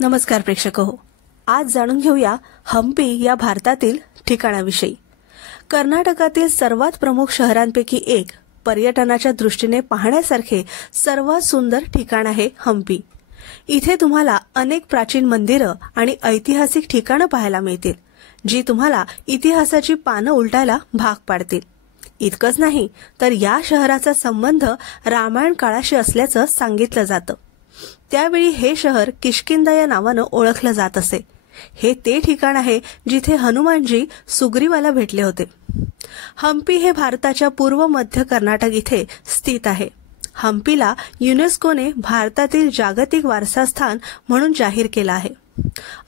नमस्कार प्रेक्षक हो, आज जाणून घेऊया हम्पी या भारतातील ठिकाणाविषयी। कर्नाटकातील सर्वात प्रमुख शहरांपैकी एक, पर्यटनाच्या दृष्टीने पाहण्यासारखे सर्वात सुंदर ठिकाण आहे हम्पी। इथे तुम्हाला अनेक प्राचीन मंदिरं आणि ऐतिहासिक ठिकाणं पाहायला मिळतील, जी तुम्हाला इतिहासाची पानं उलटायला भाग पाडतील। इतकंच नाही तर या शहराचा संबंध रामायण काळाशी असल्याचं सांगितलं जातं। त्यावेळी हे शहर किष्किंधा या नावानं ओळखलं जात असे। हे ते ठिकाण आहे जिथे हनुमानजी सुग्रीवाला भेटले होते। हम्पी हे भारताच्या पूर्व मध्य कर्नाटक इथे स्थित आहे। हम्पीला युनेस्कोने भारतातील जागतिक वारसा स्थान म्हणून जाहीर केलं आहे।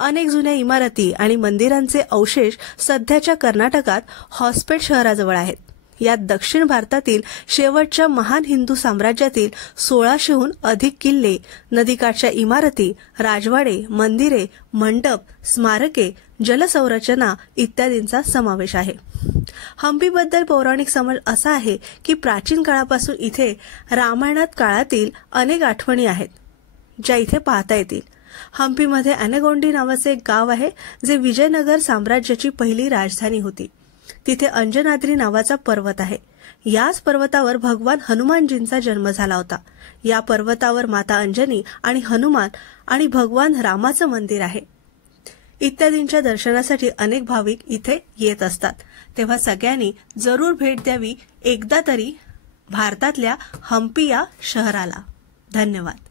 अनेक जुन्या इमारती आणि मंदिरांचे अवशेष सध्याच्या कर्नाटकात हॉस्पेट शहराजवळ आहेत। यात दक्षिण भारतातील शेवटच्या महान हिंदू साम्राज्यातील 1600हून अधिक किल्ले, नदीकाठच्या इमारती, राजवाडे, मंदिरे, मंडप, स्मारके, जलसंरचना इत्यादींचा समावेश आहे। हम्पीबद्दल पौराणिक समज असा आहे की प्राचीन काळापासून इथे रामायणात काळातील अनेक आठवणी आहेत, ज्या इथे पाहता येतील। हम्पीमध्ये अनेगोंडी नावाचे एक गाव आहे, जे विजयनगर साम्राज्याची पहिली राजधानी होती। तिथे अंजनाद्री नावाचा पर्वत आहे। याच पर्वतावर भगवान हनुमानजींचा जन्म झाला होता। या पर्वतावर माता अंजनी आणि हनुमान आणि भगवान रामाचं मंदिर आहे इत्यादींच्या दर्शनासाठी अनेक भाविक इथे येत असतात। तेव्हा सगळ्यांनी जरूर भेट द्यावी एकदा तरी भारतातल्या हम्पी या शहराला। धन्यवाद।